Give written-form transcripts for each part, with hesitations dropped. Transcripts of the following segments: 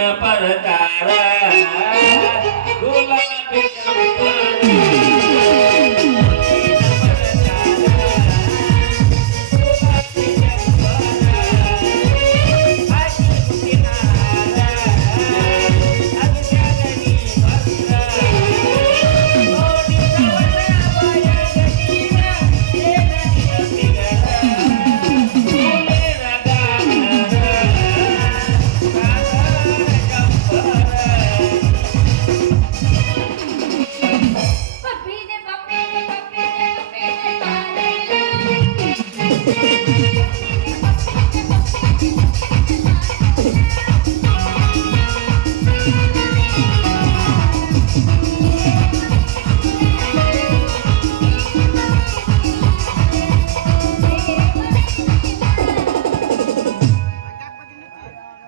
परकार गुलाबी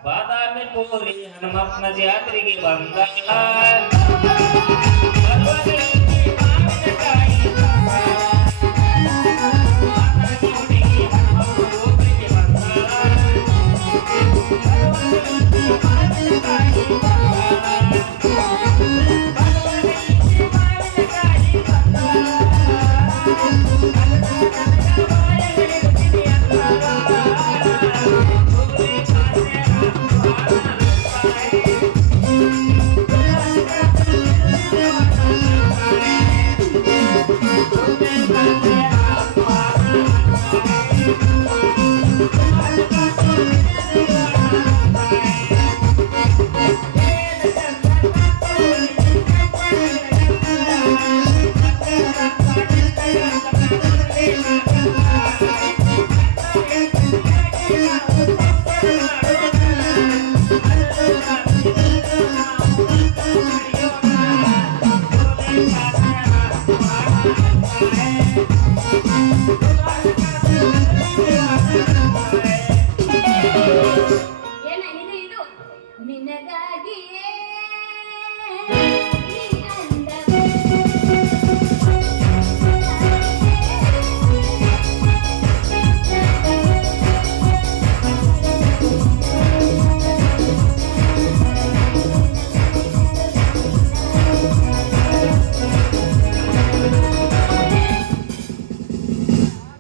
ಬಾದಾಮಿ ಪೂರಿ ಹನುಮಪ್ಪನ ಜಾತ್ರೆಗೆ ಬಂದಾಗ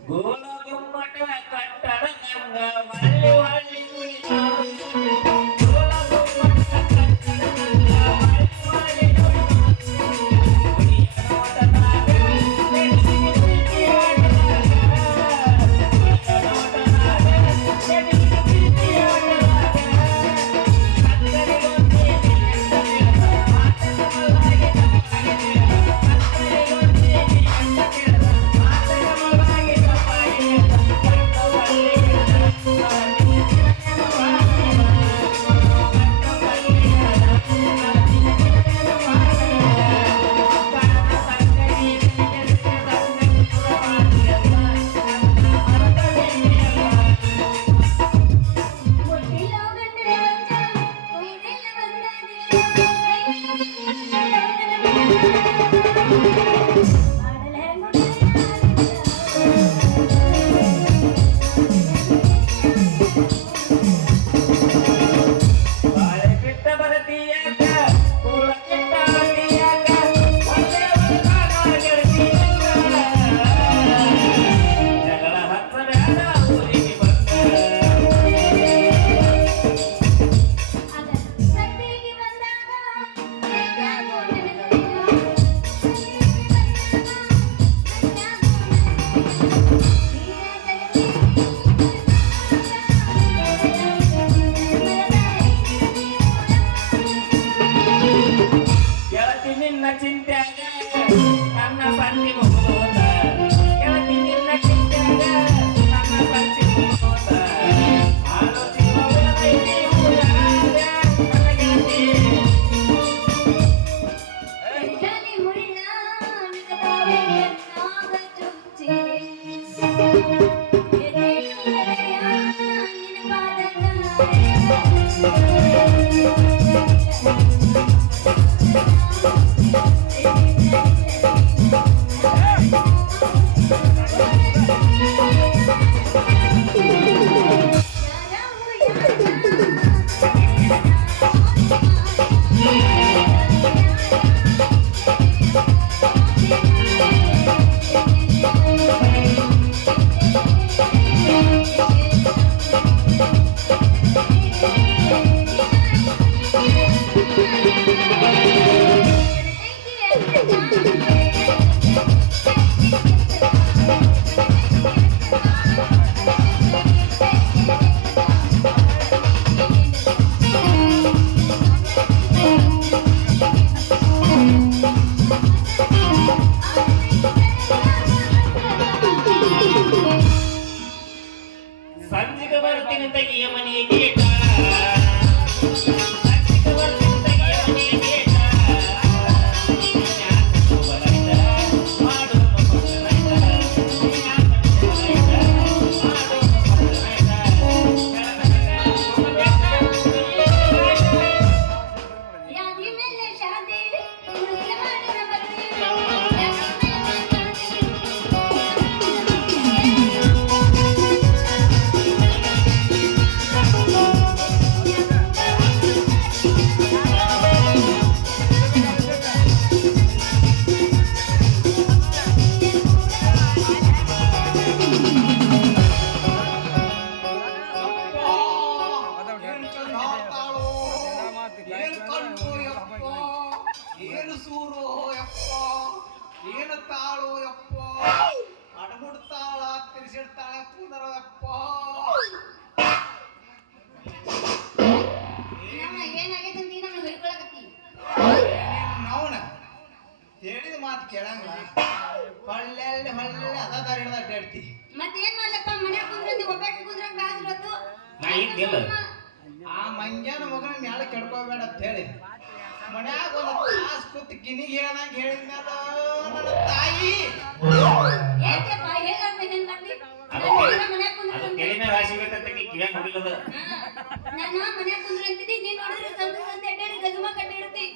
ಗೋಲ ಗುಮ್ಮಟ ಕಟ್ಟಡ ಗಂಗ ಮಳ್ಳಿ ಮಳ್ಳಿ ಹೇಳಿ ಮನ್ಯಾಗ ಒಂದು ತಾಸ್ ಕೂತ್ ಕಿನಿಗೆ ಹೇಳ್ದಂಗೆ ಹೇಳಿದ್ನಲ್ಲ ನನ್ನ ತಾಯಿ. ಏಕಪ್ಪ ಹೇಳಮ್ಮ ಏನ್ ಮಾಡ್ತಿ ಅದು ತೆಲಿನ ರಾಶಿ ಬೇಕಂತಕ್ಕೆ ಕಿವ್ಯಾಗ ಹೋಗಿಲ್ಲದ. ನಾನು ಮನ್ಯಾಗ ಕುಂದ್ರ ಅಂತಿದ್ದಿ ನೀನ್ ನೋಡಿದ್ರೆ ಸಂತ ಸಂತ ಅಡ್ಡಾಡಿ ಗಜಮ ಕಟ್ಟಿಡ್ತಿ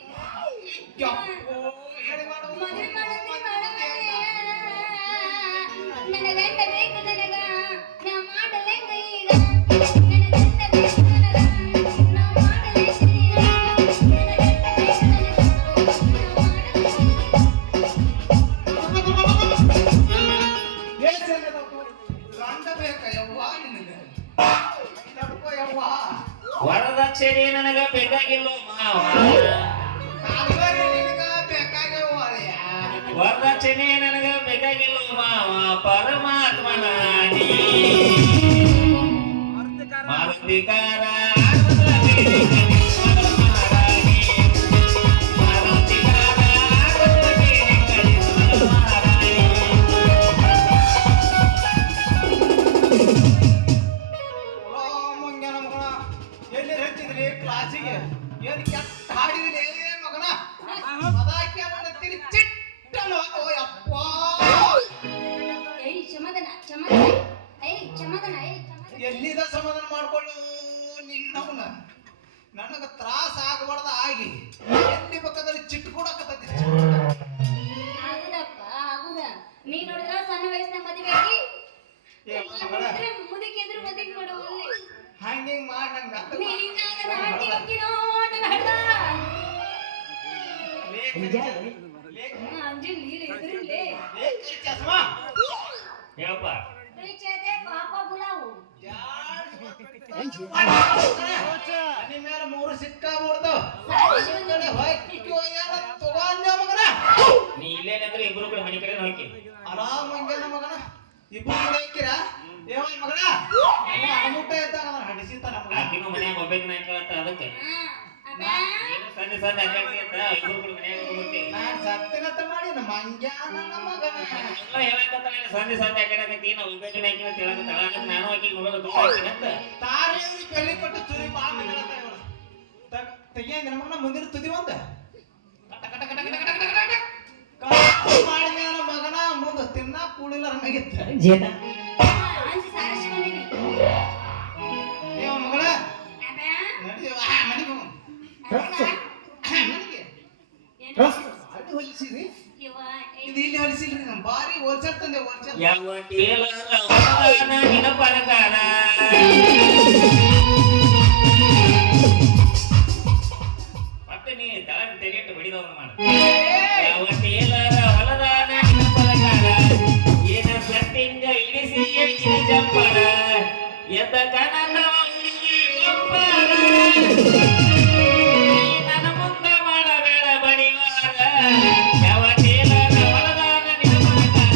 ಹೇಳಿ ಮಾಡು. ಮದುವೆ ಮಾಡಂದ್ರೆ ಮಾಡಮನೆ ನನ್ನ ಗಂಡ ಬೇಕು ನನಗ ನಾ ಮಾಡಲೆಂಗ ಈಗ ನನ್ನ ಗಂಡ ಬೇಕು ನನಗ ನಾ ಮಾಡಲೆಂಗ ಈಗ ನನ್ನ ಗಂಡ ಬೇಕು ನನಗ ಗಂಡ ಬೇಕ ಯವ್ವ ನಿನಗೆ ತಡ್ಕೋ ಯವ್ವ. ವರದಕ್ಷಿಣೆ ನನಗ ಬೇಕಾಗಿಲ್ಲ ಮಾವ. ಕಾಲ್ವರಿ ನಿನಗ ಬೇಕಾಗ್ಯವ್ವ ಅಯ್ಯ. ವರದಕ್ಷಿಣೆ ನನಗ ಬೇಕಾಗಿಲ್ಲ ಮಾವ. ಪರಮಾತ್ಮನ ನೀ ಮಾರುತಿಕಾರ ಮುಂಜಾನೆ ಮಗನ ಎಲ್ಲಿ ಹೇಳ್ತಿದ್ರಿ ಕ್ಲಾಸಿಗೆ ಏನು ಕೆಟ್ಟ ಹಾಡಿದ್ರಿ ಮಗನ ಮದಾಕಿ ಅನ್ನತ್ತೀರಿ ಚಿಟ್ಟನು ಓ ಯಪ್ಪ. ಏಯ್ ಕ್ಷಮದನ ಕ್ಷಮದನ ಏಯ್ ಕ್ಷಮದನ ಏಯ್ ಕ್ಷಮದನ ಎಲ್ಲಿದ ಸಮಾಧಾನ ಮಾಡ್ಕೊಳ್ಳು ನಿನ್ನವನ ನನಗ ತ್ರಾಸ ಆಗಬಾರ್ದ ಆಗಿ ಎಲ್ಲಿ ಪಕ್ಕದಲ್ಲಿ ಚಿಟ್ಟು ಕೊಡಕತ್ತೈತಿ. ಆಗುದಪ್ಪ ಆಗುದ ನೀ ನೋಡಿದ್ರ ಸಣ್ಣ ವಯಸ್ಸಿನ ಮದುವೆ ಆಗಿ ಮುದುಕಿ ಎದುರು ಮದುವೆ ಮಾಡುವಲ್ಲಿ ಹಂಗಿಂಗ್ ಮಾಡಂಗ ನೀ ಹಿಂಗಾಗ ನಾಟಿ ಹೋಗಿನೋ ನನ್ನ ಹಡ್ದ ಅಂಜಿಲ್ ನೀರು ಎದುರಿಲ್ಲೇ ಚಸ್ಮಾ ಹೇಳಪ್ಪ. ಪರಿಚಯದೆ ಪಾಪ ಬುಲಾವು ಮನೆ ಮೇಲೆ ಮೂರು ಸಿಕ್ಕ ಮೂಡ್ತಾವ ತಗೊಂಡ ಮಗನ ನೀ ಇಲ್ಲೇನಂದ್ರೆ ಇಬ್ರು ಕೂಡ ಮನೆ ಕಡೆ ಹೋಗಿ ಆರಾಮ್ ಹಂಗೇನ ಮಗನ ಇಬ್ರು ಕೂಡ ಹಾಕಿರ ಏವನ್ ಮಗನ ಅಮುಟ್ಟ ಇದ್ದಾಗ ಹಡಿಸಿತಾನ ಮಗ. ಆಕಿನೂ ಮನ್ಯಾಗ ಒಬ್ಬಾಕಿನ ಹಾಕಲತ್ತ ಅದಕ್ಕೆ ನೀನು ಸಣ್ಣ ಸಣ್ಣ ಹಾಕಿ ಅಂತ ಇಬ್ರು ಕೂಡ ಮನ್ಯಾಗ ಹೋಗ್ಬಿಡ್ತಿ. ನಾನ್ ಸತ್ತಿನತ್ತ ಮಾಡಿ ನಮ್ಮ ಮಂಗ್ಯಾನ ಮಗನ ಎಲ್ಲ ಹೇಳಕತ್ತ ಸಣ್ಣ ಸಣ್ಣ ಹಾಕಿ ನಾವು ಒಬ್ಬಾಕಿನ ಹಾಕಿನ ಹೇಳಕತ್ತಾಳ. ಅದಕ್ಕೆ ನಾನು ಆಕಿ ನೋಡೋದು ತುಂಬ ಹಾಕಿನಂತ ತಾರಿ ಬೆಳ್ಳಿ ಕೊಟ್ಟು ಚೂರಿ ಬಾಳ ತೆಗಿಯಂಗ ಮಗನ ಮುಂದಿನ ತುದಿ ಒಂದ ಮಾಡಿದ ಮಗನ ಮುಂದ ತಿನ್ನ ಕೂಡಿಲ್ಲ ಹಂಗಾಗಿತ್ತ ಅಂಜಿ ಸಾರಿಸ್ಕೊಂಡಿನಿ ಏವ ಮಗಳ ನಡಿ ಮನೆಗೆ ಹೋಗು. ಮನೆಗೆ ಅಲ್ಲಿ ಹೊಲಿಸಿರಿ ಇದು ಇಲ್ಲಿ ಹೊಲಿಸಿಲ್ರಿ ನಮ್ ಬಾರಿ ಹೋಲ್ಸಲ್ ತಂದೆ ಹೋಲ್ಸಲ್ ಯಾವ ಟೇಲರ್ ನಿನ್ನ ಪರಗಾರ ಮತ್ತೆ ನೀ ತಳ ತೆಗೆಟ್ಟು ಬಡಿದವನು ಮಾಡ. ಯಾವ ಟೇಲರ್ ಹೊಲದಾನ ನಿನ್ನ ಪರಗಾರ ಏನ ಸೆಟ್ಟಿಂಗ ಇಳಿಸಿ ಇಳಿ ಜಂಪರ ಎದ್ದ ಕನನ ಹುಡುಗಿ ಒಬ್ಬರ ನನ್ನ ಮುಂದೆ ಮಾಡಬೇಡ ಬಡಿವಾರ. ಯಾವ ಟೇಲರ್ ಹೊಲದಾನ ನಿನ್ನ ಪರಗಾರ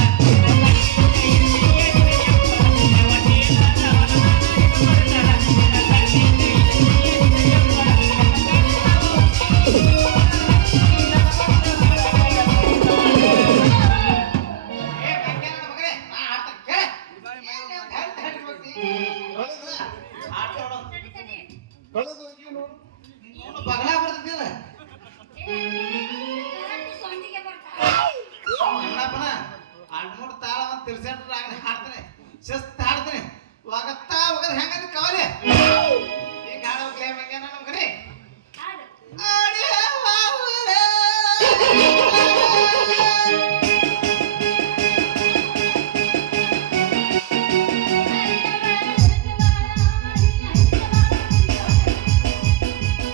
ಏ ಮಂಗ್ಯಾನ ಮಗನೇ ನಾ ಆಡ್ತ ಕೇಳ ಆಡ್ತ ನೋಡು ಬಗಲ ಬರ್ತದ ಸೊಂಡಿಗೆ ಬರ್ತಾ ಅಣ್ಣಪ್ಪನ ಅಣ್ಮೂರ್ ತಾಳ ಒಂದು ತಿರ್ಸೆಟ್ರ ಹಾಡ್ತಾನೆ ಶಿಸ್ತು ಹಾಡ್ತಾನೆ ಒಗತ್ತಾ ಒಗದ್ ಹೆಂಗದ ಕಾವಲೆ ಈಗ ಹಾಡೋಕ್ಲೇ ಮಂಗ್ಯಾನ ನಮ್ಮ ಕಡೆ ಹಾಡು ಆಡಿ ಬಾವುರೆ.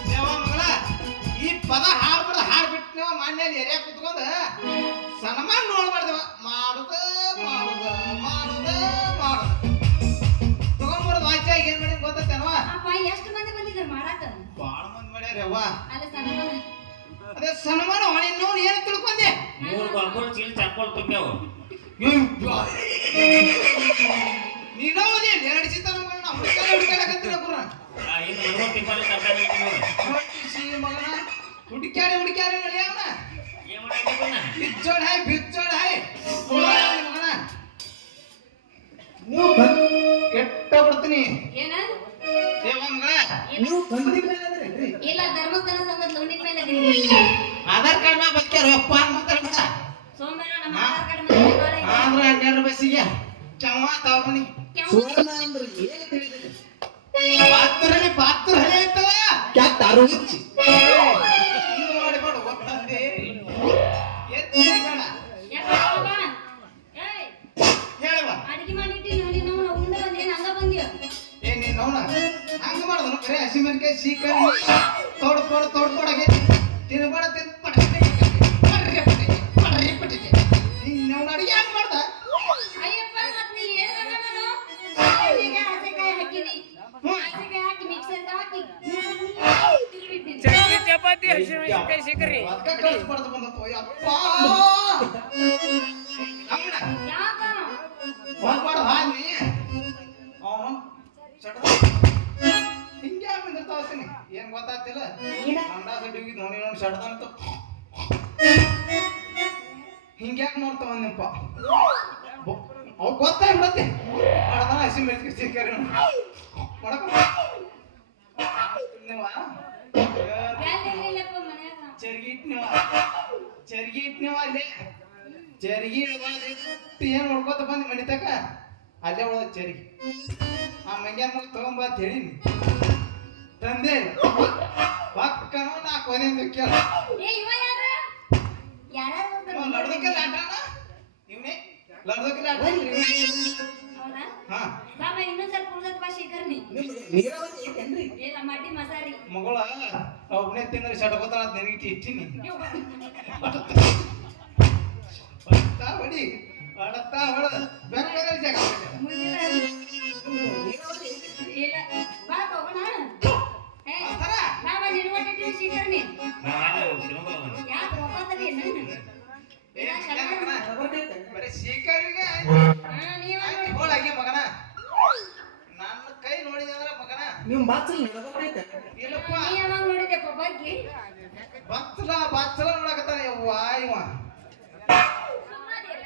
ದೇವ ಮಗಳ ಈ ಪದ ಹಾಡ್ಬಿಡ ಹಾಡ್ಬಿಟ್ಟು ನೀವು ಮಣ್ಣಲ್ಲಿ ಎರಿಯಾಗ ಕುತ್ಕೊಂಡ ಸನ್ಮಾನ ನೋಡ್ಬಾರ್ದವ ಮಾಡುದ ಮಾಡುದ ಮಾಡುದ ಮಾಡುದ ತಗೊಂಡ್ಬರೋದು ವಾಚ್ಯ ಏನ್ ಮಾಡಿ ಗೊತ್ತೇನವ ಅಪ್ಪ ಎಷ್ಟು ಮಂದಿ ಬಂದಿದ್ರು ಮಾಡಾಕ ಬಾಳ ಮಂದಿ ಮಾಡ್ಯಾರವ್ವ ಅಲ್ಲ ಸನ್ಮಾನ ಅದೇ ಸನ್ಮಾನ ನೋಡಿ ಏನ್ ತಿಳ್ಕೊಂಡೆ ಮೂರು ಬರ್ಕೊಂಡು ಚೀಲ ಚಾಕೋಲ್ ತುಂಬ್ಯಾವು. ನೀನೋ ಓದಿ ನಡೆಸಿತ ಮಗನ ಹುಡುಕಾಡಕತ್ತಿರ ಗುರ ಇನ್ನು ಮನೋ ತಿಪ್ಪಲ್ಲಿ ತಪ್ಪಾಗಿ ಮಗನ ಹುಡುಕ್ಯಾರೆ ನೋಡಿ ಅವನ ಏನ್ ಮಾಡಿದ್ನ ಬಿಚ್ಚೋಡ್ ಹಾಯ್ ಮಗನ ನೀವು ಕೆಟ್ಟ ಬಿಡ್ತೀನಿ ಏನ ದೇವ ಮಗಳ ಏನು? ನೀವು ಬಂದಿಲ್ಲ ಅಂದ್ರೆ ಇಲ್ಲ ಧರ್ಮಸ್ಥಳ ಸಂಘದ ಆಧಾರ್ ಕಾರ್ಡ್ ಮ್ಯಾಗ ಬಕ್ಕ್ಯಾರ ಅಪ್ಪ ಮಾತಾಡ್ಬೇಡ ಸೋಮವಾರ ನಮ್ಮ ಆಧಾರ್ ಕಾರ್ಡ್ ಮೇಲೆ ಬಾಳ ಐತೆ. ಆದ್ರ 12 ಬಸ್ಸಿಗೆ ಚಮ್ಮ ತಾವನಿ ಸುವರ್ಣ ಅಂದ್ರೆ ಏನು ತಿಳಿದಿದೆ ಪಾತ್ರ ಹಳೆ ಐತಲ್ಲ ಕ್ಯಾತ್ ಆರು ಹುಚ್ಚಿ ಇದು ಮಾಡಿಕೊಂಡು ಗೊತ್ತಂದೆ ಎತ್ತಿಗಣ ಯಾಕಪ್ಪ? ಏಯ್, ಹೇಳುವ ಅಡಿಗೆ ಮಾಡಿಟ್ಟಿನಿ ನೋಡಿ ನಾವು ಉಂಡ ಬಂದೇನು ಹಂಗ ಬಂದ್ಯ? ಏ ನೀನ್ ನೋಡ ಹಂಗ ಮಾಡೋದು ಬರೀ ಹಸಿಮೆಣಕಾಯಿ ಸೀಕರಿ ತೋಡ್ಕೊಡಗೆ ತಿನ್ಬೇಡ ಪಟ್ಟಿಗೆ ನೀನ್ ಅಡಿಗೆ ಹಂಗ ಮಾಡ್ದ ಅಯ್ಯಪ್ಪ ಮತ್ ನೀ ಏನ್ ಮಾಡ್ದ ನಾನು? ಹಸಿಮೆಣಸಿನ್ಕಾಯಿ ಹಾಕಿನಿ. ಹಸಿಮೆಣಸಿನ್ಕಾಯಿ ಹಾಕಿ ಮಿಕ್ಸರ್ಗೆ ಹಾಕಿ ತಿರುವಿಟ್ಟಿನಿ. ಚಪಾತಿ ಹಸಿಮೆಣಸಿನಕಾಯಿ ಸಿಕ್ರಿ ಅದಕ್ಕೆ ಕಳಿಸ್ಬಾರ್ದು ಬಂದತ್ತು ಅಪ್ಪ ನಮ್ಮನ ಯಾಕ? ಹೋಗ್ಬಾರ್ದು ಹಾನಿ ಅವನು ಹಿಂಗೆ ಬಂದಿರ್ತಾವತ್ತೀನಿ ಏನ್ ಗೊತ್ತಾಗ್ತಿಲ್ಲ ಅಂದಾಜ ಡಿಗಿ ನೋಡಿ ನೋಡಿ ಸಡ್ದಂತ ಹಿಂಗ್ಯಾಕೆ ನೋಡ್ತಾವ ನಿಪ್ಪ ಅವ್ ಗೊತ್ತಾಗ್ಬಿಡತ್ತೆ ಮಾಡ್ದಾನ ಹಸಿ ಮೆಣಸಿಗೆ ಸಿಕ್ಕರಿ ಮಾಡಕ ಬ್ಯಾಲಿರ್ಲಿಲ್ಲಪ್ಪ ಮನ್ಯಾಗ. ಚರ್ಗಿ ಇಟ್ನಿವ ಅಲ್ಲೇ ಚರ್ಗಿ ಇಟ್ಟು ಏನ್ ನೋಡ್ಕೊತ ಬಂದ್ ಮನಿ ತಕ ಅಲ್ಲೇ ಉಳ್ದ ಚರ್ಗಿ ಆ ಮಂಗ್ಯಾನ ಮಗ ತಗೊಂಬ ಅಂತ ಹೇಳಿನಿ ತಂದೆ ಪಕ್ಕನೋ ನಾ ಕೊನೆಯಿಂದ ಕೇಳ ಏ ಇವ ಯಾರ? ಯಾರ್ಯಾರು ಬರ್ತಾರ? ಲಡ್ದಕ್ಕೆಲ್ಲ ಆಟಾನ ಇವ್ನೇ ಲಡ್ದಕ್ಕೆಲ್ಲ ಆಟ ಹೌದಾ? ಹಾ ಬಾಬಾ ಇನ್ನೊಂದ್ ಸ್ವಲ್ಪ ಉಳ್ದತ್ ಬಾ ಶೇಖರ್ನಿ. ನೀರಾವರಿ ಐತೇನ್ರಿ ಇಲ್ಲ ಮಡ್ಡಿ ಮಸಾರಿ. ಮಗಳ ಒಬ್ಬನೇ ತಿಂದ್ರೆ ಸಡ್ಕೋತಾಳ ಅಂತ ನನಗೆ ಇಟ್ಟಿನಿ ಅಡತ್ತಾ ಹೊಡಿ ಅಡತ್ತಾ ಹೊಡೆದ ಬೇರೆ ಜಾಗ ಮುಗಿಲ್ಲ. ನೀರಾವರಿ ಇಲ್ಲ ಬಾ ಹೋಗೋಣ. ಏ ಮಾಡ್ತಾರ? ಬಾಬಾ ನಿನ್ಗೊಟ್ಟಿದ್ದೀವಿ ಶೇಖರ್ನಿ. ನಾನು ಯಾಕೆ ಒಪ್ಪತ್ತದಿ ನನ್ನ? ಏ, ಯಾಕಣ್ಣ? ಬರೀ ಶೇಖರಿಗೆ ನೀವ ನೋಡಿ. ಹೋಳಾಗಿ ಮಗನ ನನ್ನ ಕೈ ನೋಡಿದೆ ಅಂದ್ರೆ ಮಗನ ನೀವು ಬಾಚಲ್ ನಡಬರ್ಕ ಐತೆ ಇಲ್ಲಪ್ಪ ನೀ ಯಾವಾಗ ನೋಡಿದೆಪ್ಪ ಬಗ್ಗೆ? ಬಚ್ಚಲ ನೋಡಕತ್ತಾನ ಯವ್ವ ಇವ ಸುಮ್ಮನಿಲ್ಲ.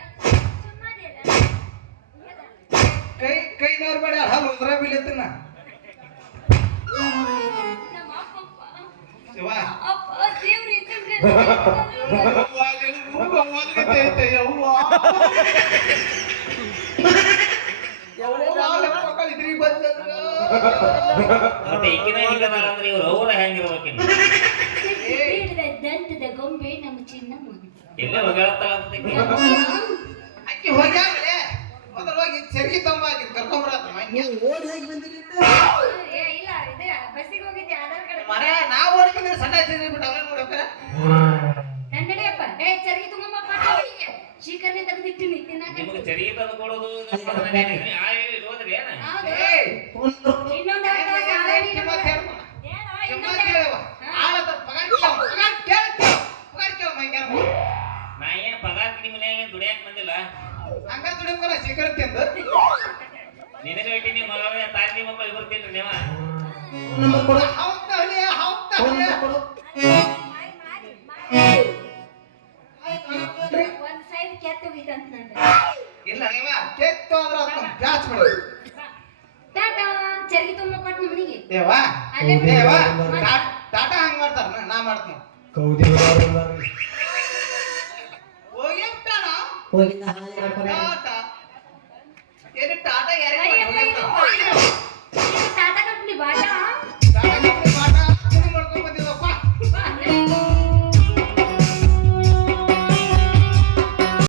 ಕೈ ನೋಡ್ಬೇಡ ಹಲ್ ಉದ್ರ ಬೀಳತ್ತನ ನಮ್ಮ ಅಪ್ಪಪ್ಪ ಯವ್ವ ಅಪ್ಪ ದೇವ್ರು ಇದ್ದಂಗೆ ಮತ್ತೆ ಈಗಿನ ಹಿಂಗದಲ್ಲ ಅಂದ್ರೆ ಇವ್ರು ಅವ್ರ ಹೆಂಗಿರ್ಬೇಕಿನ್ನು ಬೀಳದ ದಂತದ ಗೊಂಬೆ ನಮ್ಮ ಚಿನ್ನಮ್ಮ. ಎಲ್ಲ ಹೊಗಳತ್ತಾಳ ಅಂತ ಅಕ್ಕಿ ಹೋಗ್ಯಾಗಲೇ ಮೊದಲು ಹೋಗಿ ಸೆರ್ಗಿ ತೊಂಬ ಕರ್ಕೊಂಬರತ್ತ ನೀವು ಓಡಿ ಹೋಗಿ ಬಂದಿರಿ ಏ ಇಲ್ಲ ಇದೆ ಬಸ್ಸಿಗೆ ಹೋಗಿದ್ದೆ ಆಧಾರ್ ಕಾರ್ಡ್ ಮರ ನಾವು ಓಡ್ಕೊಂಡ್ರೆ ಸಣ್ಣ ಬಿಟ್ಟು ಅವ್ರ ನೋಡಕ ನನ್ನ ನಡಿಯಪ್ಪ. ಏ ಚರ್ಗಿ ತುಂಬಮ್ಮ ಪಾಟಿಗೆ ಶೀಕರ್ನೆ ತೆಗೆದಿಟ್ಟಿನಿ ತಿನ್ನಾಕ. ನಿಮಗೆ ಚರಿಗೆ ತಂದು ಕೊಡೋದು ಹೋದ್ರಿ ಏನ ಹೌದು. ಏಯ್ ಇನ್ನೊಂದು ಅರ್ಧ ಸಾಲ ನೀನು. ಏನೋ ಇನ್ನೊಂದು ನಾ ಏನ್ ಪಗಾರ ನಿಮ್ಮ ಮನ್ಯಾಗ ದುಡಿಯಾಕ ಬಂದಿಲ್ಲ ಹಂಗ ದುಡಿಮರ ಸಿಗರ್ ತಿಂದು ನಿನಗೆ ಇಟ್ಟಿ ನಿಮ್ಮ ಮಗಳ ತಾಯಿ ಮಕ್ಕಳು ಇಬ್ಬರು ತಿನ್ರಿ ನೀವ ನಂಬರ್ ಕೊಡು ಹೌದ ಹಳಿ ಫೋನ್ ನಂಬರ್ ಕೊಡು ಒಂದ್ ಸೈಡ್ ಕೆತ್ತ ಹೋಗಿತ್ತಂತ ನಂದು. ಇಲ್ಲ ನೀವ ಕೆತ್ತು ಅಂದ್ರ ಅದನ್ನ ಬ್ಯಾಚ್ ಬಿಡು ಟಾಟಾ ಚರ್ಗಿ ತುಂಬ ಕೊಟ್ಟು ಮನಿಗೆ. ದೇವಾ ಅಲ್ಲೇ ದೇವಾ ಟಾಟಾ ಹಂಗ ಮಾಡ್ತಾರ ನಾ ಮಾಡ್ತೀನಿ ಕೌದಿ ಹೋಗಿರ್ತಾನ ಹೋಗಿಂದ ಹಾಳೆ ಮಾಡ್ಕೊಂಡು